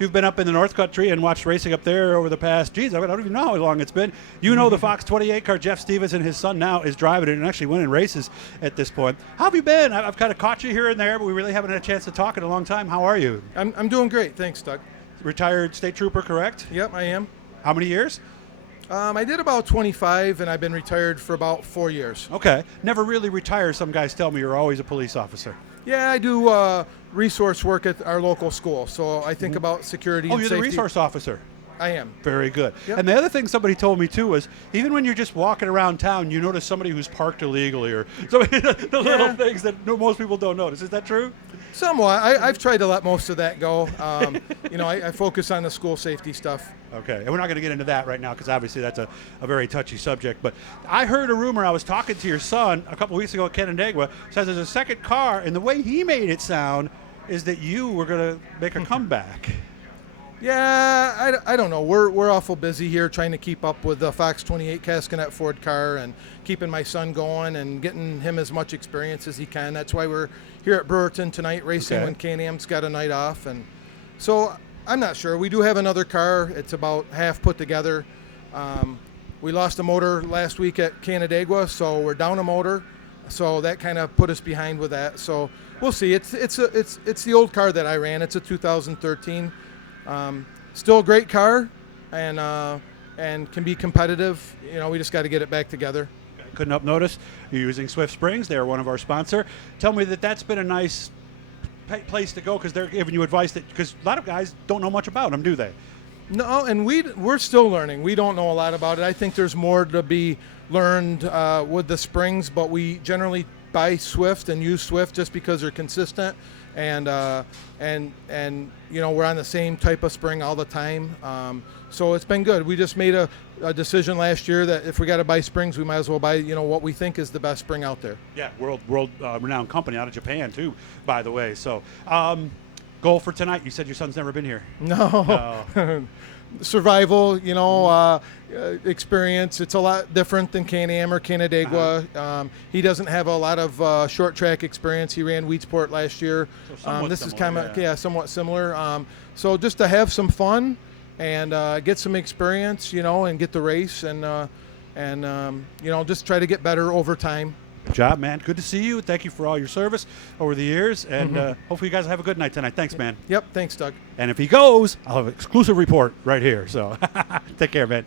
you've been up in the North Country and watched racing up there over the past, I don't even know how long it's been. You know the Fox 28 car, Jeff Stevenson, his son now, is driving it and actually winning races at this point. How have you been? I've kind of caught you here and there, but we really haven't had a chance to talk in a long time. How are you? I'm doing great. Thanks, Doug. Retired state trooper, correct? Yep, I am. How many years? I did about 25, and I've been retired for about 4 years. Okay. Never really retired. Some guys tell me you're always a police officer. Yeah, I do resource work at our local school, so I think about security and Oh, you're safety. the resource officer. I am. Very good. Yep. And the other thing somebody told me too was even when you're just walking around town, you notice somebody who's parked illegally or so the little things that most people don't notice. Is that true? Somewhat. I've tried to let most of that go. I focus on the school safety stuff. Okay, and we're not going to get into that right now because obviously that's a very touchy subject. But I heard a rumor, I was talking to your son a couple weeks ago at Canandaigua, says there's a second car, and the way he made it sound is that you were going to make a comeback. Yeah, I don't know. We're awful busy here trying to keep up with the Fox 28 Cascanet Ford car and keeping my son going and getting him as much experience as he can. That's why we're here at Brewerton tonight racing when Can-Am's got a night off. And so I'm not sure. We do have another car. It's about half put together. We lost a motor last week at Canandaigua, so we're down a motor. So that kind of put us behind with that. So we'll see. It's the old car that I ran. It's a 2013. Still a great car, and can be competitive. We just got to get it back together. Couldn't help notice you're using Swift Springs. They're one of our sponsor. Tell me that's been a nice place to go because they're giving you advice because a lot of guys don't know much about them, do they? No, and we're still learning. We don't know a lot about it. I think there's more to be learned with the springs, but we generally buy Swift and use Swift just because they're consistent. And we're on the same type of spring all the time. So it's been good. We just made a decision last year that if we got to buy springs, we might as well buy, what we think is the best spring out there. Yeah, world renowned company out of Japan too, by the way. So goal for tonight, you said your son's never been here. No. Survival, experience. It's a lot different than Can-Am or Canandaigua. He doesn't have a lot of short track experience. He ran Weedsport last year. So this is kind of somewhat similar. So just to have some fun and get some experience, and get the race and just try to get better over time. Good job, man. Good to see you. Thank you for all your service over the years, and hopefully you guys have a good night tonight. Thanks, man. Yep, thanks, Doug. And if he goes, I'll have an exclusive report right here. So take care, man.